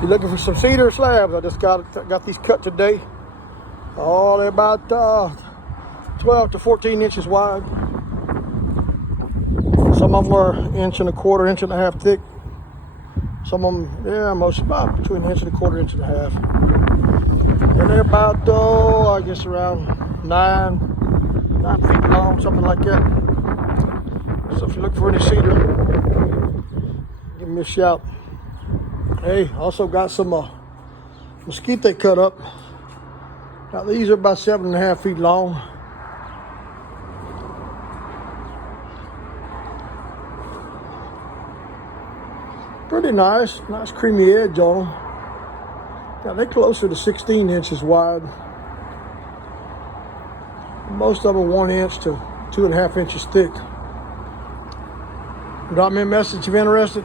If you're looking for some cedar slabs, I just got these cut today. Oh, they're about 12 to 14 inches wide. Some of them are 1.25 inches, 1.5 inches thick. Some of them, yeah, most about between 1.25 inches, 1.5 inches. And they're about, I guess around 9 feet long, something like that. So if you look for any cedar, give me a shout. Hey, also got some mesquite cut up. Now these are about 7.5 feet long. Pretty nice creamy edge on them. Now they're closer to 16 inches wide. Most of them are 1 inch to 2.5 inches thick. Drop me a message if you're interested.